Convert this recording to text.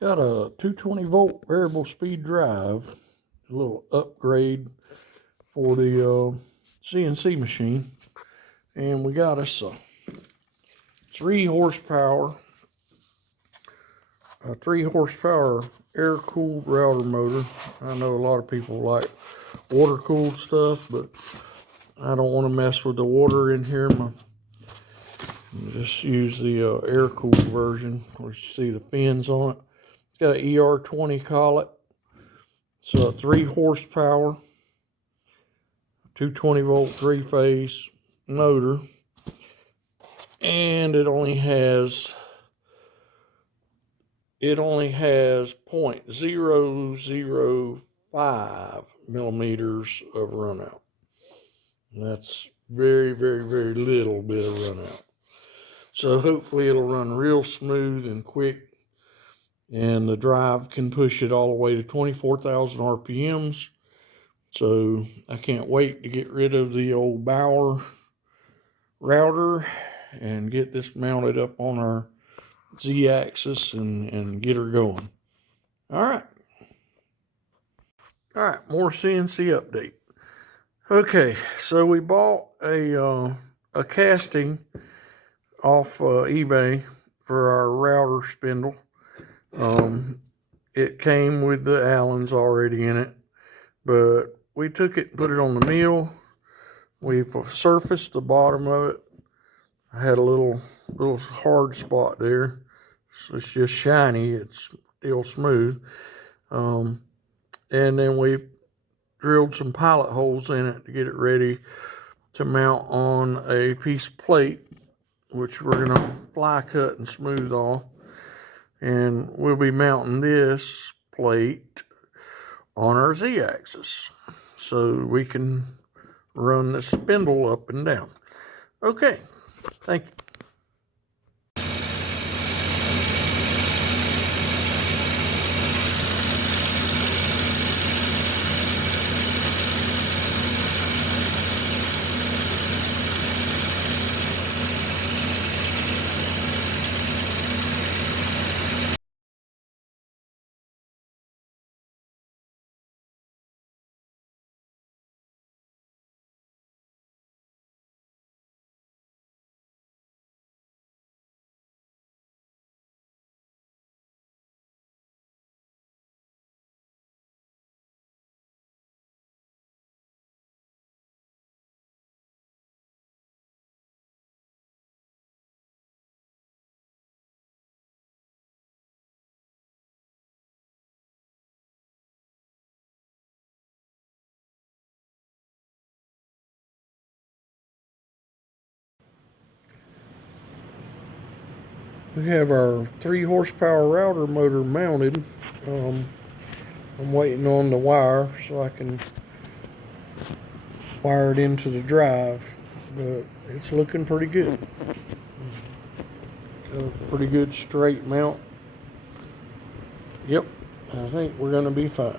Got a 220 volt variable speed drive, a little upgrade for the CNC machine, and we got us a 3 horsepower air cooled router motor. I know a lot of people like water cooled stuff, but I don't want to mess with the water in here. Just use the air cooled version, which you see the fins on it. It's got an ER20 collet. It's a 3 horsepower, 220 volt 3-phase motor, and it only has 0.005 millimeters of runout. And that's very, very, very little bit of runout. So hopefully it'll run real smooth and quick, and the drive can push it all the way to 24,000 RPMs. So I can't wait to get rid of the old Bauer router and get this mounted up on our Z-axis and get her going. All right, more CNC update. Okay, so we bought a casting off eBay for our router spindle. It came with the Allens already in it, but we took it and put it on the mill. We've surfaced the bottom of it. I had a little hard spot there. So it's just shiny. It's still smooth. And then we drilled some pilot holes in it to get it ready to mount on a piece of plate, which we're going to fly cut and smooth off. And we'll be mounting this plate on our Z-axis so we can run the spindle up and down. Okay, thank you. We have our 3 horsepower router motor mounted. I'm waiting on the wire so I can wire it into the drive, but it's looking pretty good. Got a pretty good straight mount. Yep, I think we're going to be fine.